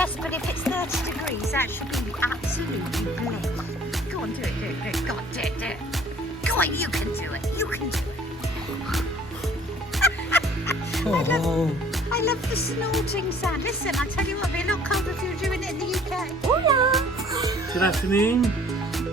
Yes, but if it's 30 degrees, that should be absolutely bliss. Go on, do it. Go on, do it. Go on, you can do it. I love the snorting sound. Listen, I tell you what, it'd be a lot colder if you were doing it in the UK. Hola! Good afternoon.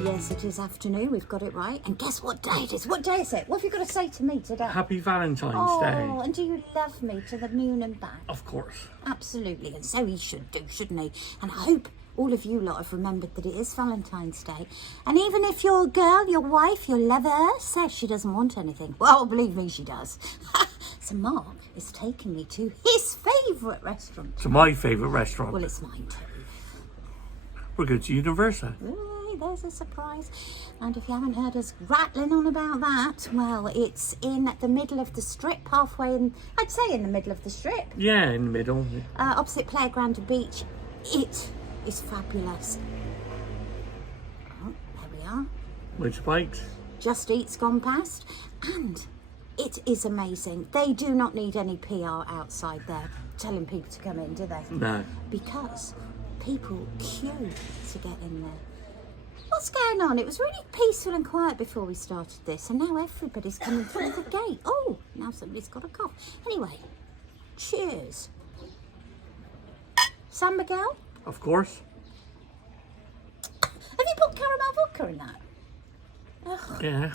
Yes, it is afternoon. We've got it right. And guess what day it is? What day is it? What have you got to say to me today? Happy Valentine's Day. Oh, and do you love me to the moon and back? Of course. Absolutely. And so he should do, shouldn't he? And I hope all of you lot have remembered that it is Valentine's Day. And even if your girl, your wife, your lover says she doesn't want anything, well, believe me, she does. So Mark is taking me to his favourite restaurant. To my favourite restaurant. Well, it's mine too. We're going to Universal. Hey, there's a surprise. And if you haven't heard us rattling on about that, well, it's in the middle of the strip, halfway in, I'd say in the middle of the strip. Yeah, in the middle. Opposite Playground Beach. It is fabulous. Oh, there we are. Motorbikes. Just Eat's gone past. And it is amazing. They do not need any PR outside there telling people to come in, do they? No. Because people queue to get in there. What's going on? It was really peaceful and quiet before we started this, and now everybody's coming through the gate. Oh, now somebody's got a cough. Anyway, cheers. San Miguel? Of course. Have you put caramel vodka in that? Ugh. Yeah.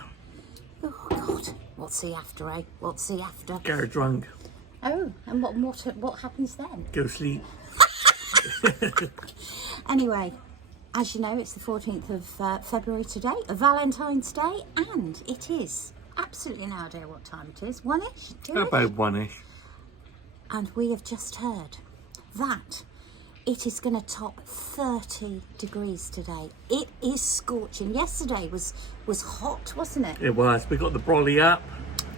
Oh, God. What's the after, eh? What's the after? Get her drunk. Oh, and what happens then? Go sleep. Anyway, as you know, it's the 14th of February today, Valentine's Day, and it is absolutely no idea what time it is. One-ish? Two-ish? About one-ish. And we have just heard that it is going to top 30 degrees today. It is scorching. Yesterday was hot, wasn't it? It was. We got the brolly up.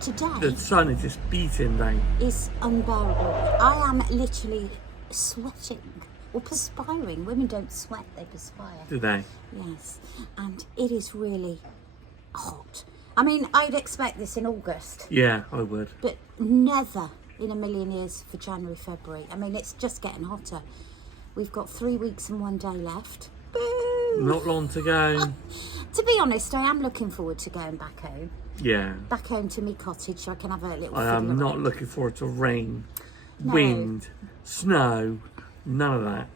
Today The sun is just beating down. is unbearable. I am literally sweating or perspiring. Women don't sweat, they perspire. Do they? Yes, and it is really hot. I mean, I'd expect this in August, Yeah, I would. but never in a million years for January, February. I mean, it's just getting hotter. We've got 3 weeks and 1 day left. Boo! Not long to go. To be honest, I am looking forward to going back home. Yeah. Back home to me cottage so I can have a little I am fiddle not around. looking forward to rain, No. wind, snow, none of that.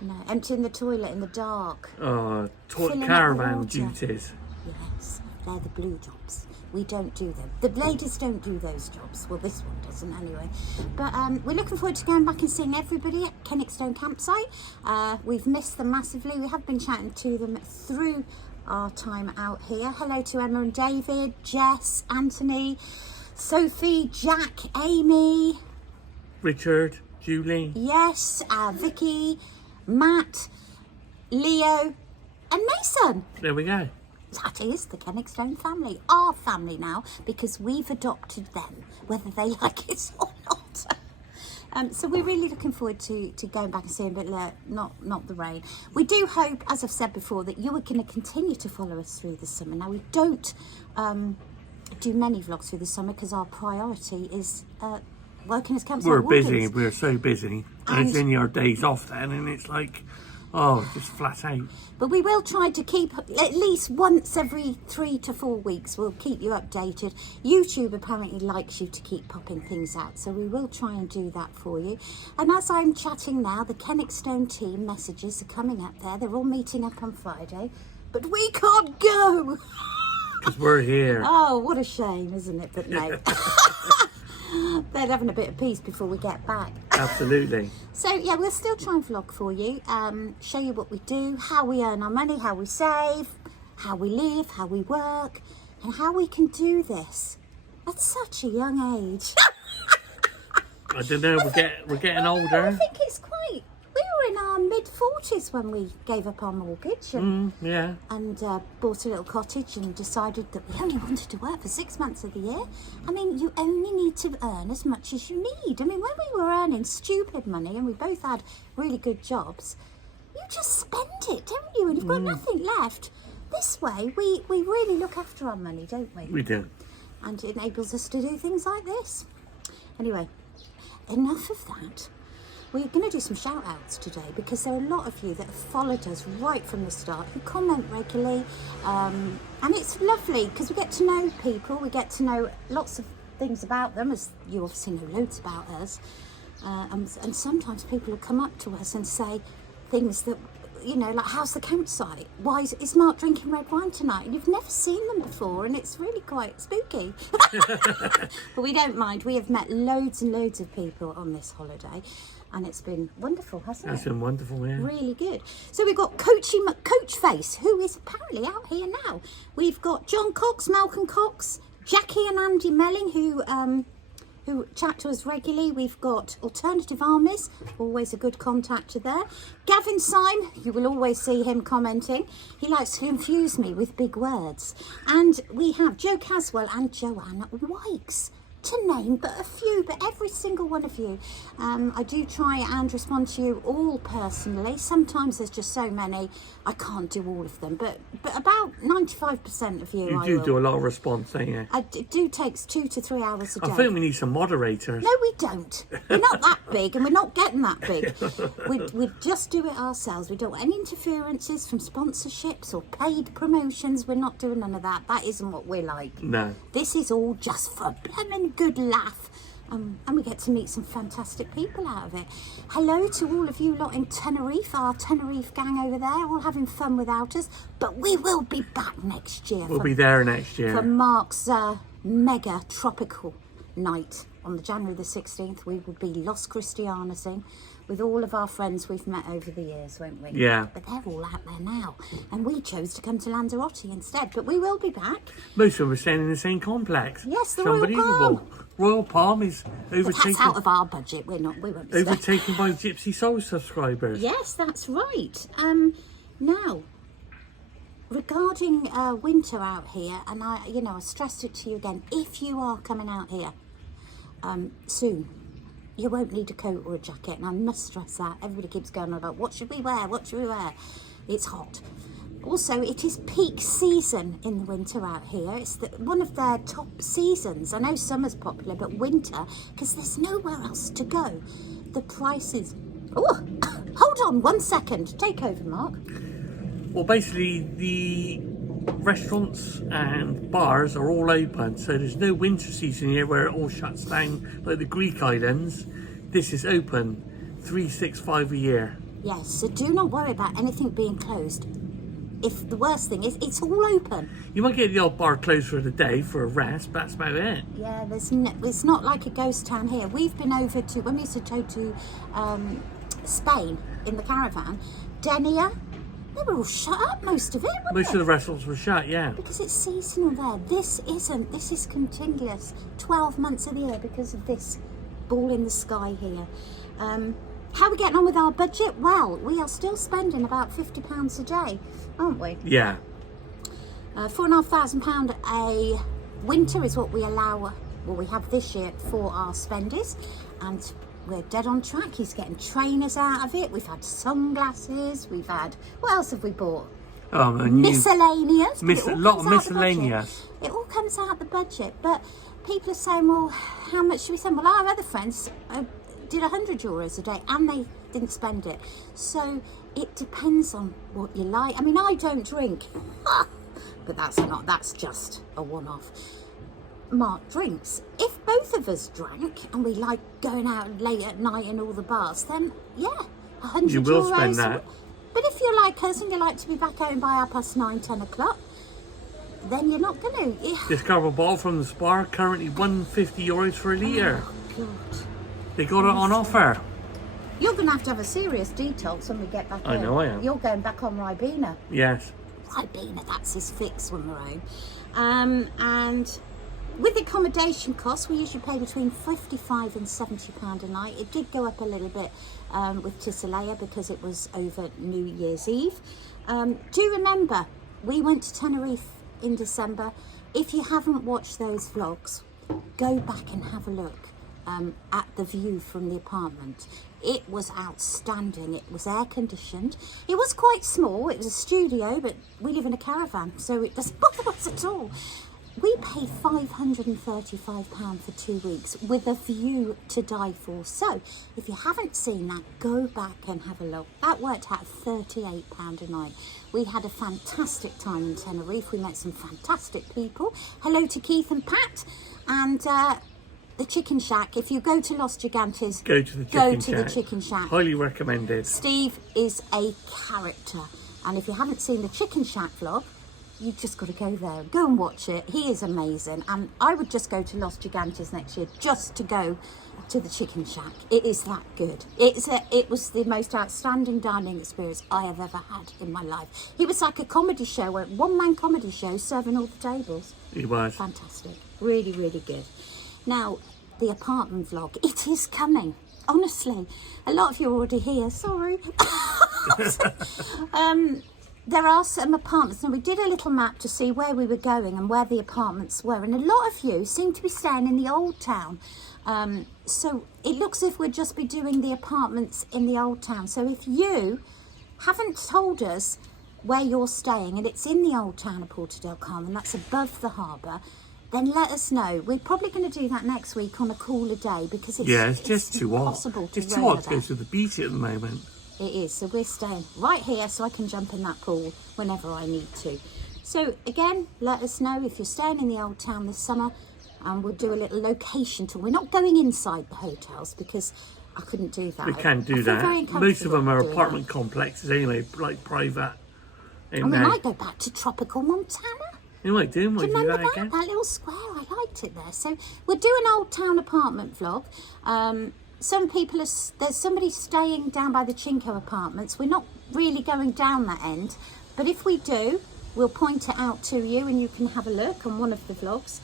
No, emptying the toilet in the dark. Filling up Caravan water. duties. Yes, they're the blue jobs. We don't do them. The ladies don't do those jobs. Well, this one doesn't anyway. But we're looking forward to going back and seeing everybody at Kenwickstone campsite. We've missed them massively. We have been chatting to them through our time out here. Hello to Emma and David, Jess, Anthony, Sophie, Jack, Amy. Richard, Julie. Yes, Vicky, Matt, Leo and Mason. There we go. That is the Kenwickstone family, our family now, because we've adopted them, whether they like it or not. So we're really looking forward to going back and seeing, but not the rain. We do hope, as I've said before, that you are going to continue to follow us through the summer. Now, we don't do many vlogs through the summer because our priority is working as campsite We're wardens. busy. We're so busy. And it's in your days off then, and it's like, oh, just flat out. But we will try to keep at least once every 3 to 4 weeks. We'll keep you updated. YouTube apparently likes you to keep popping things out, so we will try and do that for you. And as I'm chatting now, the Kenwickstone team messages are coming up there. They're all meeting up on Friday, but we can't go. Because we're here. Oh, what a shame, isn't it? But no. They're having a bit of peace before we get back. Absolutely. So yeah, we'll still try and vlog for you, show you what we do, how we earn our money, how we save, how we live, how we work, and how we can do this at such a young age. I don't know. We're getting older. I think it's quite. We were in our mid-40s when we gave up our mortgage and bought a little cottage and decided that we only wanted to work for 6 months of the year. I mean, you only need to earn as much as you need. I mean, when we were earning stupid money and we both had really good jobs, you just spend it, don't you? And you've got nothing left. This way, we really look after our money, don't we? We do. And it enables us to do things like this. Anyway, enough of that. we're going to do some shout outs today because there are a lot of you that have followed us right from the start, who comment regularly, and it's lovely because we get to know people, we get to know lots of things about them, as you obviously know loads about us, and sometimes people will come up to us and say things that, you know, like, how's the campsite? Why is Mark drinking red wine tonight? And you've never seen them before, and it's really quite spooky. But we don't mind. We have met loads and loads of people on this holiday, and it's been wonderful, hasn't it? It's been wonderful, yeah. Really good. So we've got Coach Face, who is apparently out here now. We've got John Cox, Malcolm Cox, Jackie and Andy Melling, who chat to us regularly. We've got Alternative Armies, always a good contactor there. Gavin Syme, you will always see him commenting. He likes to confuse me with big words. And we have Joe Caswell and Joanne Wykes, to name but a few, but every single one of you. I do try and respond to you all personally. Sometimes there's just so many, I can't do all of them, but about 95% of you I will. Do a lot of response, don't you? It do takes 2 to 3 hours a day. I think we need some moderators. No, we don't. We're not that big, and we're not getting that big. We just do it ourselves. We don't want any interferences from sponsorships or paid promotions. We're not doing none of that. That isn't what we're like. No. This is all just for a blemmin' good laugh. And we get to meet some fantastic people out of it. Hello to all of you lot in Tenerife, our Tenerife gang over there, all having fun without us. But we will be back next year. We'll be there next year. For Mark's mega tropical night on the January the 16th. We will be Los Cristianosing with all of our friends we've met over the years, won't we? Yeah. But they're all out there now. And we chose to come to Lanzarote instead. But we will be back. Most of them are staying in the same complex. Yes, the Royal Palm. Royal Palm is overtaken. That's out of our budget. We won't be overtaken by Gypsy Soul subscribers. Yes, that's right. Now, regarding winter out here, and I stressed it to you again. If you are coming out here soon, you won't need a coat or a jacket, and I must stress that. Everybody keeps going on about what should we wear? What should we wear? It's hot. Also, it is peak season in the winter out here. It's one of their top seasons. I know summer's popular, but winter, because there's nowhere else to go. The prices... Oh, hold on 1 second. Take over, Mark. Well, basically, the restaurants and bars are all open, so there's no winter season here where it all shuts down like the Greek islands. This is open 365 a year. Yes, so do not worry about anything being closed. If the worst thing is, it's all open. You might get the odd bar closed for the day for a rest, but that's about it. Yeah, it's not like a ghost town here. We've been over to, when we used to go to Spain in the caravan, Denia, they were all shut up, most of it, weren't Most they? of the restaurants were shut, yeah. Because it's seasonal there. This isn't. This is continuous. 12 months of the year because of this ball in the sky here. How are we getting on with our budget? Well, we are still spending about £50 a day, aren't we? Yeah. £4,500 a winter is what we allow, well, we have this year for our spenders, and we're dead on track. He's getting trainers out of it. We've had sunglasses. We've had, what else have we bought? Oh, Miscellaneous. A lot of miscellaneous. It all comes out of the budget, but people are saying, well, how much should we spend? Well, our other friends did €100 a day and they didn't spend it. So it depends on what you like. I mean, I don't drink, but that's just a one-off. Mark drinks. If both of us drank and we like going out late at night in all the bars, then yeah, €100. You will spend that. But if you're like us and you like to be back home by 9:30, 10 o'clock, then you're not going to. This Carnival bottle from the Spar, currently €150 for a litre. Oh, God. They got it on offer. You're going to have a serious detox when we get back I in. know I am. You're going back on Ribena. Yes. Ribena, that's his fix when we're home. And with accommodation costs, we usually pay between £55 and £70 a night. It did go up a little bit with Tissalea because it was over New Year's Eve. Do remember, we went to Tenerife in December. If you haven't watched those vlogs, go back and have a look at the view from the apartment. It was outstanding. It was air conditioned. It was quite small. It was a studio, but we live in a caravan, so it doesn't bother us at all. we paid £535 for 2 weeks with a view to die for. So if you haven't seen that, go back and have a look. That worked out £38 a night. We had a fantastic time in Tenerife. We met some fantastic people. Hello to Keith and Pat. And the Chicken Shack. If you go to Los Gigantes, go to the Chicken Shack. Highly recommended. Steve is a character. And if you haven't seen the Chicken Shack vlog, you've just got to go there. Go and watch it. He is amazing. And I would just go to Los Gigantes next year just to go to the Chicken Shack. It is that good. It was the most outstanding dining experience I have ever had in my life. It was like a comedy show, a one-man comedy show serving all the tables. It was. Fantastic. Really, really good. Now, the apartment vlog. It is coming. Honestly. A lot of you are already here. Sorry. There are some apartments. Now, we did a little map to see where we were going and where the apartments were. And a lot of you seem to be staying in the old town. So it looks as if we'll just be doing the apartments in the old town. So if you haven't told us where you're staying and it's in the old town of Puerto del Carmen, that's above the harbour, then let us know. We're probably going to do that next week on a cooler day because it's just too hot. It's too hot to go to the beach at the moment. It is, so we're staying right here so I can jump in that pool whenever I need to. So again, let us know if you're staying in the old town this summer, and we'll do a little location tour. We're not going inside the hotels because I couldn't do that. We can't do that. Most of them are apartment complexes anyway, like private. And we might go back to tropical Montana. You might do. Do you remember that little square? I liked it there. So we'll do an old town apartment vlog. Some people there's somebody staying down by the Chinko apartments. We're not really going down that end, but if we do, we'll point it out to you and you can have a look on one of the vlogs.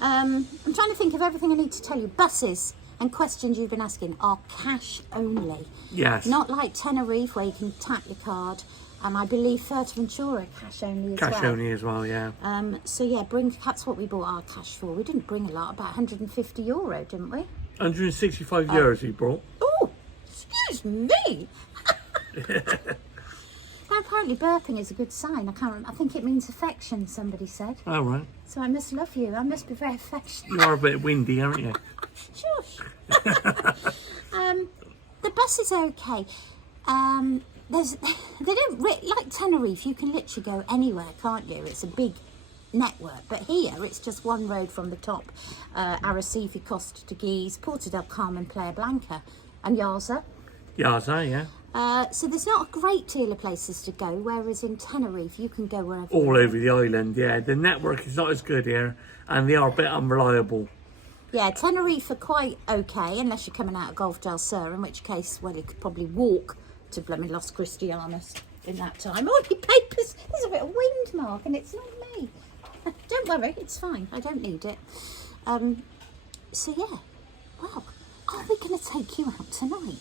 I'm trying to think of everything I need to tell you. Buses and questions you've been asking are cash only. Yes. Not like Tenerife where you can tap your card. And I believe Fuerteventura cash only as well. Cash only as well, yeah. So yeah, that's what we bought our cash for. We didn't bring a lot, about €150, didn't we? 165 euros we brought. Oh, excuse me. Now, apparently burping is a good sign. I think it means affection, somebody said. Oh, right. So I must love you. I must be very affectionate. You are a bit windy, aren't you? Shush. The buses are okay. They don't like Tenerife. You can literally go anywhere, can't you? It's a big network, but here it's just one road from the top. Arrecife, Costa de Guise, Puerto del Carmen, Playa Blanca, and Yaza. Yaza, yeah. So there's not a great deal of places to go, whereas in Tenerife you can go wherever. All over the island, yeah. The network is not as good here, and they are a bit unreliable. Yeah, Tenerife are quite okay, unless you're coming out of Golf del Sur, in which case, well, you could probably walk to blooming Los Cristianos in that time. Oh, your papers, there's a bit of wind, Mark, and it's not me. Don't worry, it's fine. I don't need it. So yeah, well, are we going to take you out tonight?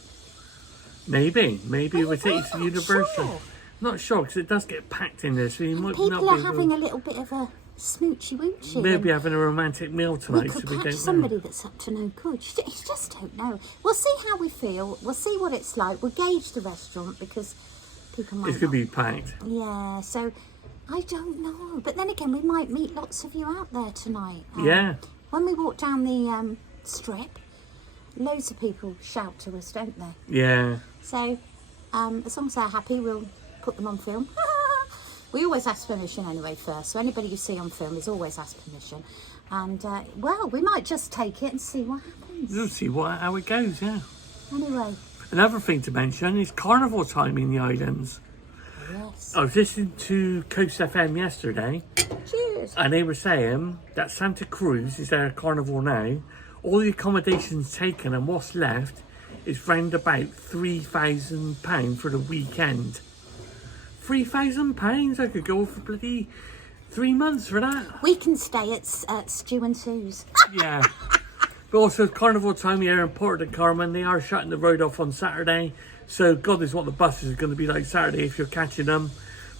Maybe we'll take you to the Universal. Sure. Not sure, because it does get packed in there, so you might People not be are having a little bit of a smoochy woochie. Maybe having a romantic meal tonight, we could so we catch don't somebody know. that's up to no good. You just don't know. We'll see how we feel. We'll see what it's like. We'll gauge the restaurant because people might. It's going to be packed. Yeah, so I don't know. But then again, we might meet lots of you out there tonight. Yeah. When we walk down the strip, loads of people shout to us, don't they? Yeah. So as long as they're happy, we'll put them on film. We always ask permission anyway first, so anybody you see on film is always ask permission. And, well, we might just take it and see what happens. We'll see how it goes, yeah. Anyway. Another thing to mention is carnival time in the islands. Yes. I was listening to Coast FM yesterday. Cheers. And they were saying that Santa Cruz is their carnival now. All the accommodations taken and what's left is round about £3,000 for the weekend. £3,000? I could go for bloody 3 months for that. We can stay at Stew and Sue's. Yeah. But also carnival time here in Puerto del Carmen, they are shutting the road off on Saturday. So God knows what the buses are going to be like Saturday if you're catching them,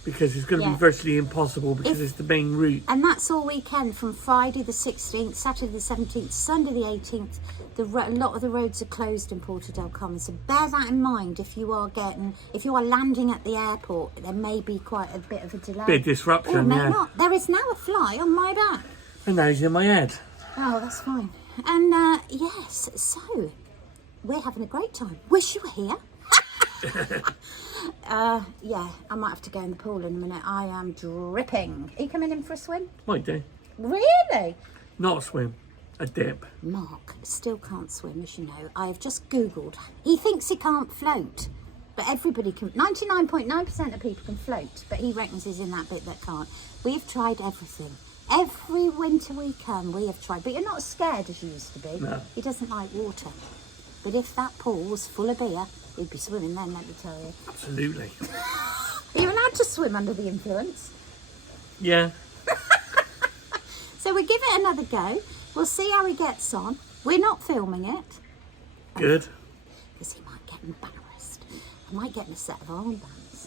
because it's going to be virtually impossible because it's the main route. And that's all weekend from Friday the 16th, Saturday the 17th, Sunday the 18th. A lot of the roads are closed in Puerto del Carmen, so bear that in mind if you are landing at the airport. There may be quite a bit of a delay. Bit of disruption, or may not. There is now a fly on my back. And now he's in my head. Oh, that's fine. And yes, so we're having a great time. Wish you were here. Yeah, I might have to go in the pool in a minute. I am dripping. Are you coming in for a swim? Might do. Really? Not a swim, a dip. Mark still can't swim, as you know. I have just Googled. He thinks he can't float, but everybody can. 99.9% of people can float, but he reckons he's in that bit that can't. We've tried everything. Every winter we come, we have tried. But you're not scared as you used to be. No. He doesn't like water. But if that pool was full of beer, we'd be swimming then, let me tell you. Absolutely. Are you allowed to swim under the influence? Yeah. So we give it another go. We'll see how he gets on. We're not filming it. Good. Because he might get embarrassed. I might get him a set of armbands.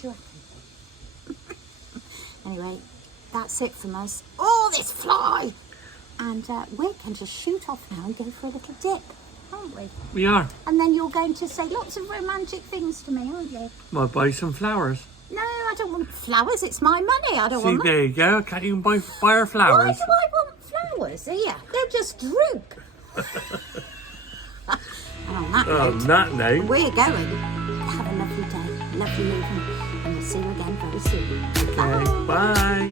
Do you reckon? Anyway, that's it from us. Oh, this fly! And we're going to shoot off now and go for a little dip, aren't we? We are. And then you're going to say lots of romantic things to me, aren't you? Might buy some flowers. No, I don't want flowers. It's my money. I don't want See, them. there you go. I can't even buy her Why flowers. do I want flowers? Here, they'll just droop. And on that note, we're going. Have a lovely day, lovely evening, and we'll see you again very soon. Okay, bye.